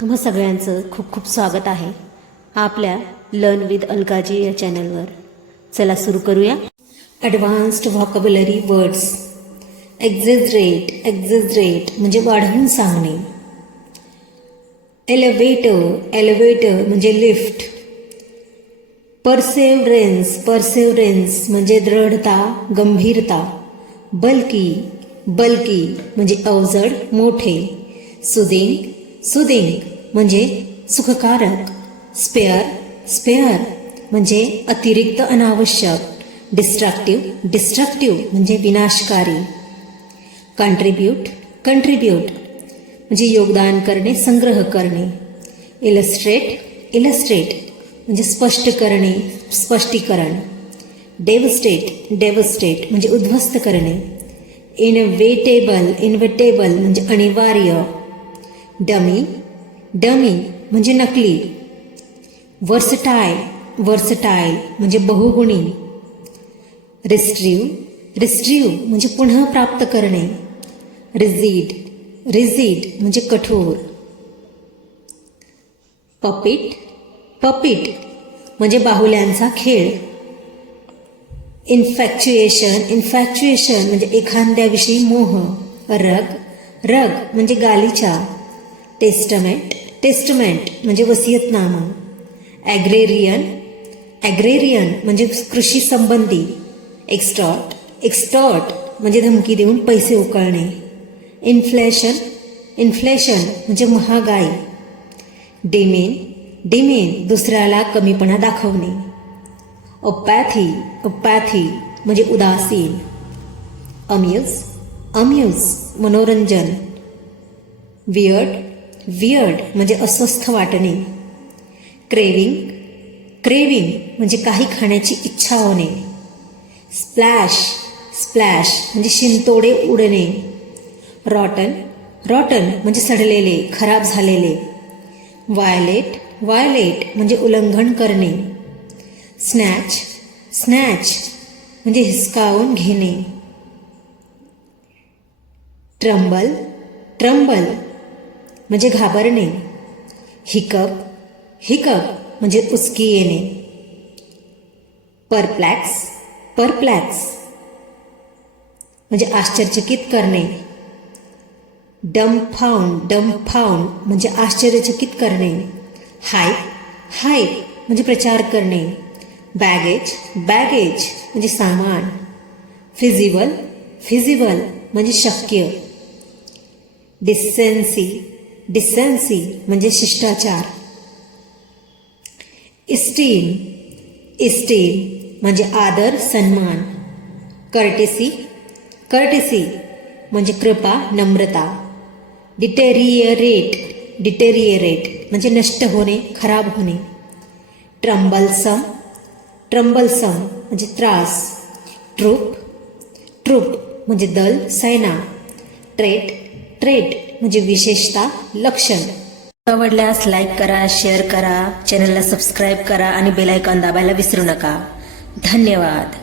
तुम्हा सगळ्यांचं खूप खूप स्वागत आहे आपल्या लर्न विथ अलकाजी या चॅनलवर. चला सुरू करूया. Advanced व्हॉकॅब्युलरी words. एक्झॅजरेट म्हणजे वाढवून सांगणे. एलिव्हेटर म्हणजे लिफ्ट. परसेवरन्स म्हणजे दृढता, गंभीरता. बल्की म्हणजे अवजड, मोठे. सुदिंग म्हणजे सुखकारक. स्पेअर म्हणजे अतिरिक्त, अनावश्यक. डिस्ट्रक्टिव्ह म्हणजे विनाशकारी. कंट्रीब्यूट म्हणजे योगदान करणे, संग्रह करणे. इलस्ट्रेट म्हणजे स्पष्ट करणे, स्पष्टीकरण. डेवस्टेट म्हणजे उद्ध्वस्त करणे. इनव्हिटेबल म्हणजे अनिवार्य. डमी म्हणजे नकली. वर्सटाईल म्हणजे बहुगुणी. रिस्ट्रीव म्हणजे पुन्हा प्राप्त करणे. रिजिड म्हणजे कठोर. पपिट म्हणजे बाहुल्यांचा खेळ. इन्फॅक्च्युएशन म्हणजे एखाद्याविषयी मोह. रग म्हणजे गालिचा. टेस्टमेंट म्हणजे वसियतनामा. ॲग्रेरियन म्हणजे कृषी संबंधी. एक्स्टॉर्ट म्हणजे धमकी देऊन पैसे उकळणे. इन्फ्लेशन म्हणजे महागाई. डिमेन दुसऱ्याला कमीपणा दाखवणे. अपॅथी म्हणजे उदासीन. अम्यूज मनोरंजन. वियर्ड म्हणजे अस्वस्थ वाटणे. क्रेविंग म्हणजे काही खाण्याची इच्छा होणे. स्प्लॅश म्हणजे शिंतोडे उडणे. रॉटन म्हणजे सडलेले, खराब झालेले. वायलेट म्हणजे उल्लंघन करणे. स्नॅच म्हणजे हिसकावून घेणे. ट्रम्बल म्हणजे घाबरणे. हिकअप म्हणजे उचकी येणे. परप्लॅक्स म्हणजे आश्चर्यचकित करणे. डम्फाउंड म्हणजे आश्चर्यचकित करणे. हाईप म्हणजे प्रचार करणे. बॅगेज म्हणजे सामान. फिजिबल म्हणजे शक्य. डिसेन्सी म्हणजे शिष्टाचार. इस्टीम म्हणजे आदर, सन्मान. कर्टेसी म्हणजे कृपा, नम्रता. डिटेरियरेट म्हणजे नष्ट होणे, खराब होणे. ट्रम्बलसम म्हणजे त्रास. ट्रूप म्हणजे दल, सेना. ट्रेट म्हणजे विशेषता, लक्षण. आवडल्यास लाईक करा, शेअर करा, चॅनलला सबस्क्राईब करा आणि बेल आयकॉन दाबायला विसरू नका. धन्यवाद.